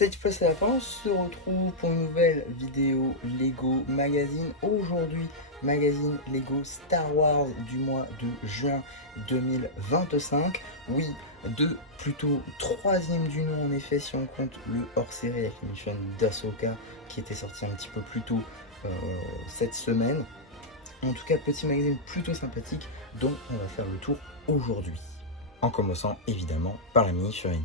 Cette fois c'est la fin, on se retrouve pour une nouvelle vidéo Lego Magazine. Aujourd'hui, magazine Lego Star Wars du mois de juin 2025. Oui, plutôt troisième du nom en effet si on compte le hors-série avec une chaîne d'Ahsoka qui était sorti un petit peu plus tôt cette semaine. En tout cas, petit magazine plutôt sympathique dont on va faire le tour aujourd'hui. En commençant évidemment par la mini-figurine.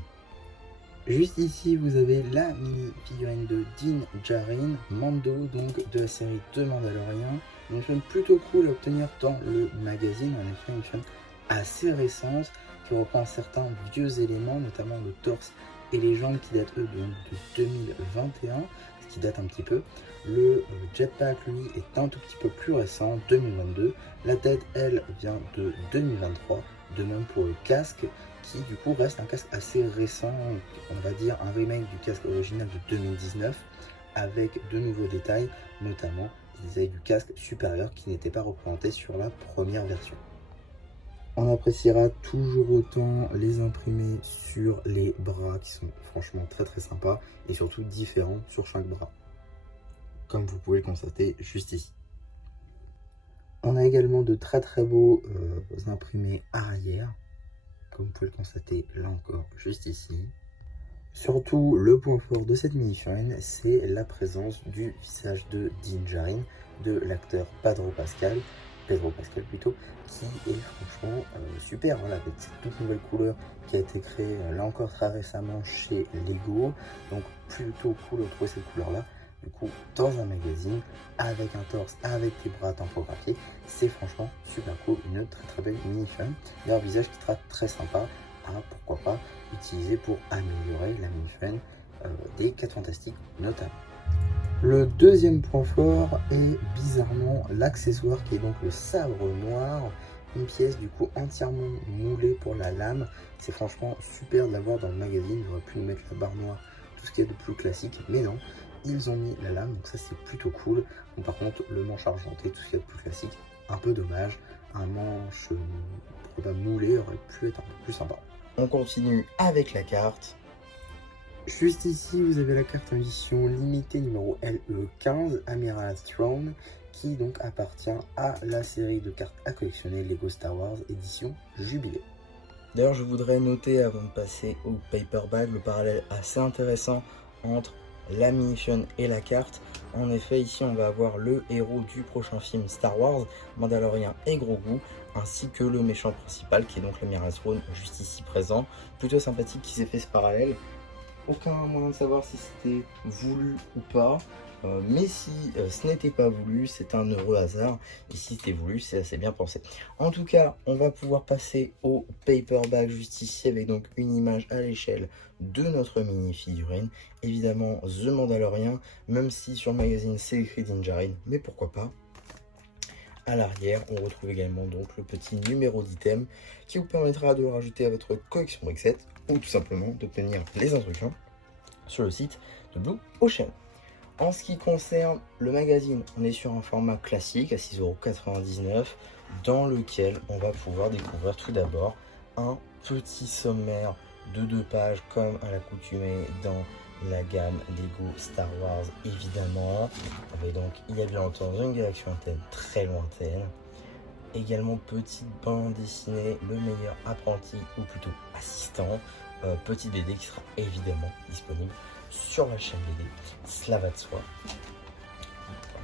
Juste ici, vous avez la mini figurine de Din Djarin, Mando, donc de la série de Mandalorian. Une chaîne plutôt cool à obtenir dans le magazine, en effet une chaîne assez récente qui reprend certains vieux éléments, notamment le torse et les jambes qui datent eux de 2021, ce qui date un petit peu. Le jetpack lui est un tout petit peu plus récent, 2022. La tête elle vient de 2023, de même pour le casque qui du coup reste un casque assez récent, on va dire un remake du casque original de 2019 avec de nouveaux détails, notamment ils avaient du casque supérieur qui n'était pas représenté sur la première version. On appréciera toujours autant les imprimés sur les bras qui sont franchement très sympas et surtout différents sur chaque bras, comme vous pouvez le constater juste ici. On a également de très beaux imprimés arrière, comme vous pouvez le constater là encore juste ici. Surtout, le point fort de cette mini-figurine, c'est la présence du visage de Din Djarin, de l'acteur Pedro Pascal plutôt, qui est franchement super. Voilà, avec cette toute nouvelle couleur qui a été créée là encore très récemment chez Lego. Donc plutôt cool de trouver cette couleur-là. Du coup, dans un magazine, avec un torse, avec des bras tampographiés, c'est franchement super cool. Une très belle mini-figurine et un visage qui sera très sympa. Pourquoi pas utiliser pour améliorer la mini-figurine des 4 Fantastiques notamment. Le deuxième point fort est bizarrement l'accessoire qui est donc le sabre noir, une pièce du coup entièrement moulée pour la lame. C'est franchement super de l'avoir dans le magazine, j'aurais pu nous mettre la barre noire, tout ce qui est de plus classique, mais non, ils ont mis la lame, donc ça c'est plutôt cool. Bon, par contre le manche argenté, tout ce qui est de plus classique, un peu dommage, un manche moulé aurait pu être un peu plus sympa. On continue avec la carte. Juste ici, vous avez la carte en édition limitée numéro LE15, Amiral Throne, qui donc appartient à la série de cartes à collectionner Lego Star Wars édition Jubilé. D'ailleurs, je voudrais noter avant de passer au paperback le parallèle assez intéressant entre la mini-figurine et la carte. En effet, ici, on va avoir le héros du prochain film Star Wars, Mandalorian et Grogu, ainsi que le méchant principal qui est donc l'Amiral Throne, juste ici présent. Plutôt sympathique qui s'est fait ce parallèle. Aucun moyen de savoir si c'était voulu ou pas, mais si ce n'était pas voulu, c'est un heureux hasard, et si c'était voulu, c'est assez bien pensé. En tout cas, on va pouvoir passer au paperback juste ici, avec donc une image à l'échelle de notre mini-figurine, évidemment The Mandalorian, même si sur le magazine c'est écrit Din Djarin, mais pourquoi pas. À l'arrière, on retrouve également donc le petit numéro d'item qui vous permettra de le rajouter à votre collection Brickset ou tout simplement d'obtenir les instructions sur le site de Blue Ocean. En ce qui concerne le magazine, on est sur un format classique à 6,99 € dans lequel on va pouvoir découvrir tout d'abord un petit sommaire de 2 pages comme à l'accoutumée dans la gamme Lego Star Wars évidemment, avec donc il y a bien entendu une galaxie lointaine très lointaine, également petite bande dessinée le meilleur apprenti ou plutôt assistant, petit BD qui sera évidemment disponible sur la chaîne BD, cela va de soi.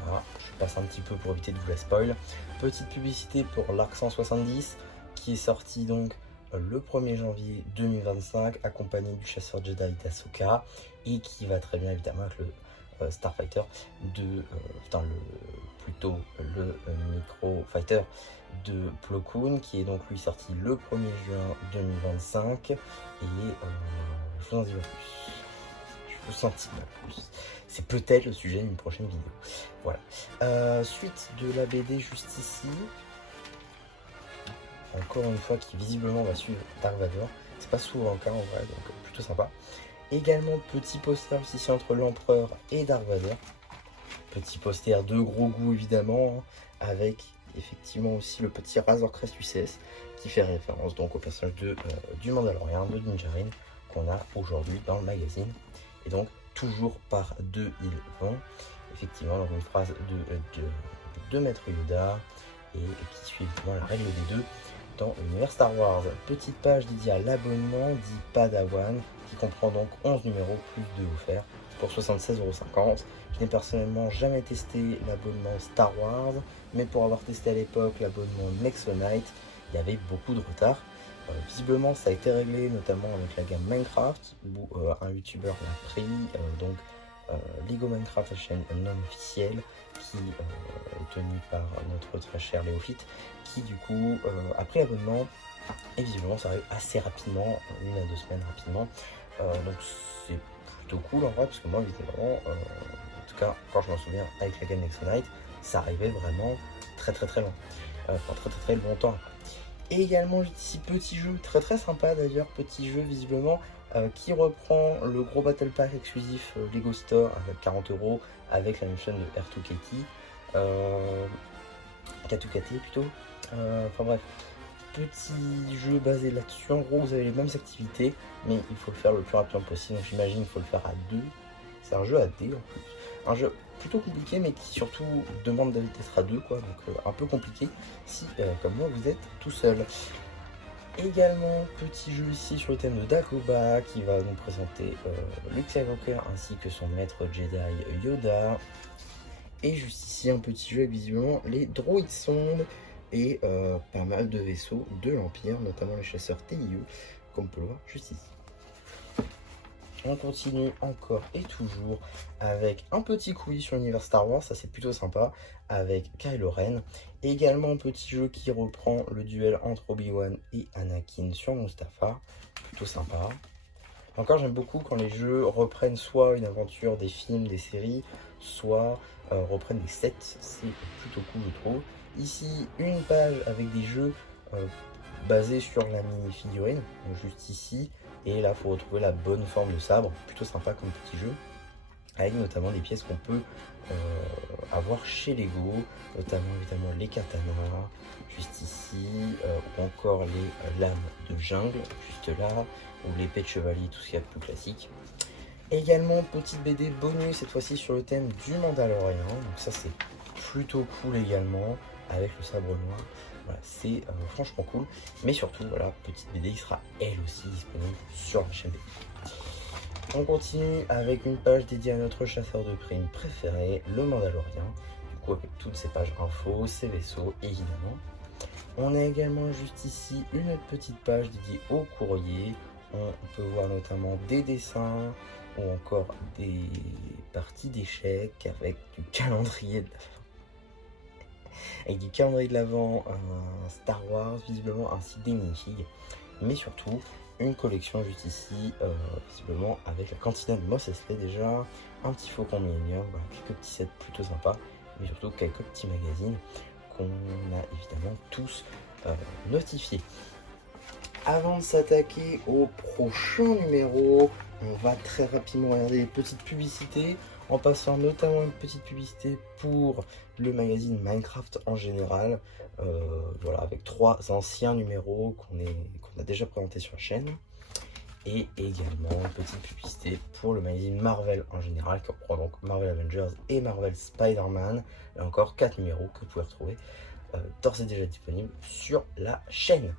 Voilà, je passe un petit peu pour éviter de vous la spoil. Petite publicité pour l'Arc 170 qui est sorti donc le 1er janvier 2025, accompagné du chasseur Jedi d'Ahsoka, et qui va très bien évidemment avec le Starfighter plutôt le Micro Fighter de Plo Koon, qui est donc lui sorti le 1er juin 2025, et je vous en dis pas plus. Je vous en dis pas plus. C'est peut-être le sujet d'une prochaine vidéo. Voilà. Suite de la BD juste ici. Encore une fois, qui visiblement va suivre Dark Vador. C'est pas souvent le cas en vrai, donc plutôt sympa. Également, petit poster ici entre l'Empereur et Dark Vador. Petit poster de Grogu évidemment, avec effectivement aussi le petit Razor Crest UCS qui fait référence donc au personnage du Mandalorian, de Din Djarin, qu'on a aujourd'hui dans le magazine. Et donc, toujours par deux ils vont. Effectivement, donc une phrase de Maître Yoda et qui suit évidemment la règle des deux dans l'univers Star Wars. Petite page dédiée à l'abonnement dit Padawan qui comprend donc 11 numéros plus 2 offerts pour 76,50 €. Je n'ai personnellement jamais testé l'abonnement Star Wars, mais pour avoir testé à l'époque l'abonnement Nexonite, il y avait beaucoup de retard. Visiblement ça a été réglé notamment avec la gamme Minecraft où un youtubeur l'a pris, donc Lego Minecraft, la chaîne non officielle qui est tenue par notre très cher Léophyte, qui du coup a pris l'abonnement et visiblement ça arrive assez rapidement, 1 à 2 semaines rapidement, donc c'est plutôt cool en vrai parce que moi visiblement, en tout cas quand je m'en souviens avec la gamme Nexonite, ça arrivait vraiment très long, enfin très longtemps. Et également ici petit jeu très sympa d'ailleurs, petit jeu visiblement qui reprend le gros Battle Pack exclusif Lego Store avec 40 € avec la mission de R2KT, K2KT plutôt, enfin bref, petit jeu basé là-dessus. En gros vous avez les mêmes activités mais il faut le faire le plus rapidement possible, donc j'imagine qu'il faut le faire à deux. C'est un jeu à dés en plus, un jeu plutôt compliqué mais qui surtout demande d'être à deux quoi, donc un peu compliqué si comme moi vous êtes tout seul. Également petit jeu ici sur le thème de Dagobah qui va nous présenter Luke Skywalker ainsi que son maître Jedi Yoda. Et juste ici un petit jeu avec visiblement les droïdes sondes et pas mal de vaisseaux de l'Empire, notamment les chasseurs TIE comme on peut le voir juste ici. On continue encore et toujours avec un petit quiz sur l'univers Star Wars, ça c'est plutôt sympa, avec Kylo Ren. Et également un petit jeu qui reprend le duel entre Obi-Wan et Anakin sur Mustafar, plutôt sympa. Encore j'aime beaucoup quand les jeux reprennent soit une aventure des films, des séries, soit reprennent des sets, c'est plutôt cool je trouve. Ici une page avec des jeux basés sur la mini-figurine, donc juste ici. Et là, il faut retrouver la bonne forme de sabre, plutôt sympa comme petit jeu, avec notamment des pièces qu'on peut avoir chez Lego, notamment évidemment les katanas, juste ici, ou encore les lames de jungle, juste là, ou l'épée de chevalier, tout ce qu'il y a de plus classique. Également, petite BD bonus, cette fois-ci sur le thème du Mandalorian, donc ça c'est plutôt cool également, avec le sabre noir. Voilà, c'est franchement cool, mais surtout, voilà, petite BD qui sera elle aussi disponible sur la chaîne BD. On continue avec une page dédiée à notre chasseur de primes préféré, le Mandalorian, du coup avec toutes ces pages infos, ses vaisseaux évidemment. On a également juste ici une petite page dédiée au courrier, on peut voir notamment des dessins ou encore des parties d'échecs avec du calendrier de la fin. Avec du calendrier de l'Avent, un Star Wars visiblement, ainsi des minifigs, mais surtout une collection juste ici, visiblement avec la cantina de Mos Eisley déjà, un petit faucon millénium, voilà, quelques petits sets plutôt sympas, mais surtout quelques petits magazines qu'on a évidemment tous notifiés. Avant de s'attaquer au prochain numéro, on va très rapidement regarder les petites publicités, en passant notamment une petite publicité pour le magazine Minecraft en général, voilà, avec 3 anciens numéros qu'on a déjà présentés sur la chaîne, et également une petite publicité pour le magazine Marvel en général, qui reprend donc Marvel Avengers et Marvel Spider-Man, et encore 4 numéros que vous pouvez retrouver d'ores et déjà disponibles sur la chaîne.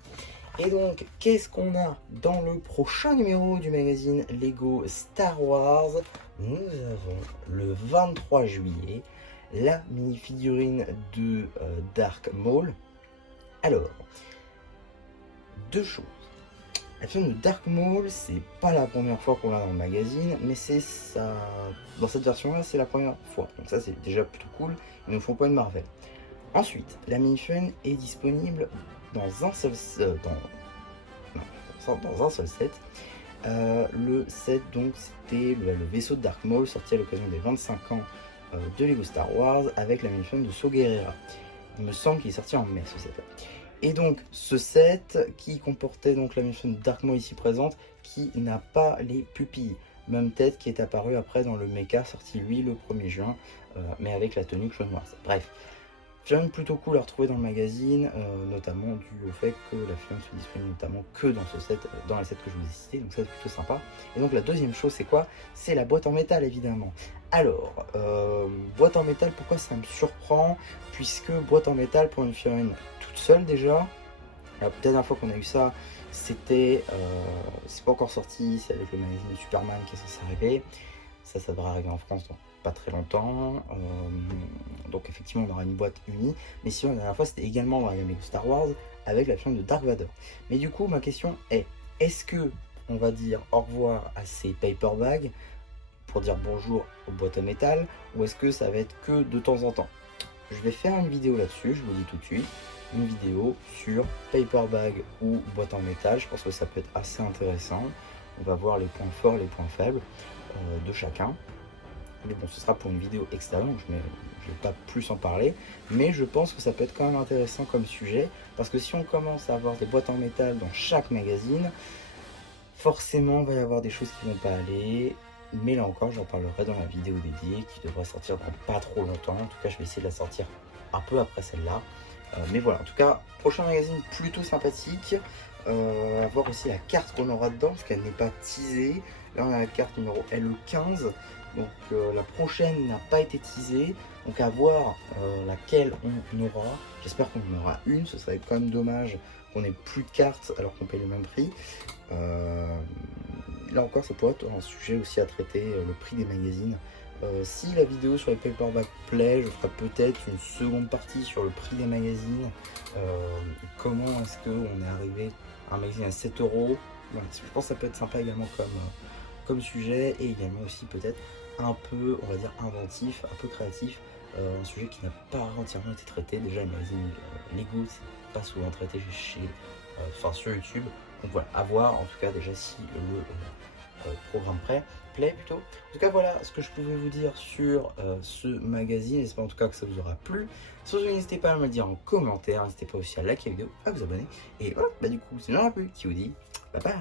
Et donc, qu'est-ce qu'on a dans le prochain numéro du magazine Lego Star Wars? Nous avons le 23 juillet la mini-figurine de Dark Maul. Alors, deux choses. La figurine de Dark Maul, c'est pas la première fois qu'on l'a dans le magazine, mais c'est ça. Dans cette version-là, c'est la première fois. Donc ça, c'est déjà plutôt cool. Ils ne font pas une Marvel. Ensuite, la mini-figurine est disponible dans un seul dans un seul set. Le set donc c'était le vaisseau de Dark Maul sorti à l'occasion des 25 ans de Lego Star Wars avec la mini-figurine de Saw Gerrera. Il me semble qu'il est sorti en mai ce set là. Et donc ce set qui comportait donc la mini-figurine de Dark Maul ici présente, qui n'a pas les pupilles, même tête qui est apparue après dans le mecha sorti lui le 1er juin, mais avec la tenue Clone Wars. Bref, Figurine plutôt cool à retrouver dans le magazine, notamment dû au fait que la figurine se disponible notamment que dans ce set, dans les sets que je vous ai cités, donc ça c'est plutôt sympa. Et donc la deuxième chose c'est quoi? C'est la boîte en métal évidemment. Alors, boîte en métal, pourquoi ça me surprend? Puisque boîte en métal pour une figurine toute seule déjà, la dernière fois qu'on a eu ça, c'était, c'est pas encore sorti, c'est avec le magazine de Superman qui est censé arriver. Ça devrait arriver en France dans pas très longtemps. Donc effectivement, on aura une boîte unie. Mais sinon, la dernière fois, c'était également dans la gamme Lego Star Wars avec la figurine de Dark Vador. Mais du coup, ma question est, est-ce que on va dire au revoir à ces paper bags pour dire bonjour aux boîtes en métal, ou est-ce que ça va être que de temps en temps? Je vais faire une vidéo là-dessus, je vous le dis tout de suite. Une vidéo sur paper bag ou boîte en métal. Je pense que ça peut être assez intéressant. On va voir les points forts, les points faibles de chacun. Mais bon, ce sera pour une vidéo externe, donc je ne vais pas plus en parler. Mais je pense que ça peut être quand même intéressant comme sujet, parce que si on commence à avoir des boîtes en métal dans chaque magazine, forcément il va y avoir des choses qui vont pas aller. Mais là encore, j'en parlerai dans la vidéo dédiée qui devrait sortir dans pas trop longtemps. En tout cas, je vais essayer de la sortir un peu après celle-là. Mais voilà, en tout cas, prochain magazine plutôt sympathique. À voir aussi la carte qu'on aura dedans, parce qu'elle n'est pas teasée. Là, on a la carte numéro LE15. Donc la prochaine n'a pas été teasée. Donc à voir laquelle on aura. J'espère qu'on en aura une. Ce serait quand même dommage qu'on ait plus de cartes alors qu'on paye le même prix. Là encore, ça pourrait être un sujet aussi à traiter, le prix des magazines. Si la vidéo sur les paperbacks plaît, je ferai peut-être une seconde partie sur le prix des magazines. Comment est-ce qu'on est arrivé à un magazine à 7 €. Voilà, je pense que ça peut être sympa également comme sujet, et également aussi peut-être un peu, on va dire, inventif, un peu créatif. Un sujet qui n'a pas entièrement été traité. Déjà, les magazines Lego, c'est pas souvent traité sur YouTube. Donc voilà, à voir en tout cas déjà si le programme plaît plutôt. En tout cas, voilà ce que je pouvais vous dire sur ce magazine. J'espère en tout cas que ça vous aura plu. Surtout, n'hésitez pas à me le dire en commentaire. N'hésitez pas aussi à liker la vidéo, à vous abonner. Et voilà, bah du coup, c'est Jean-Rappu qui vous dit bye bye.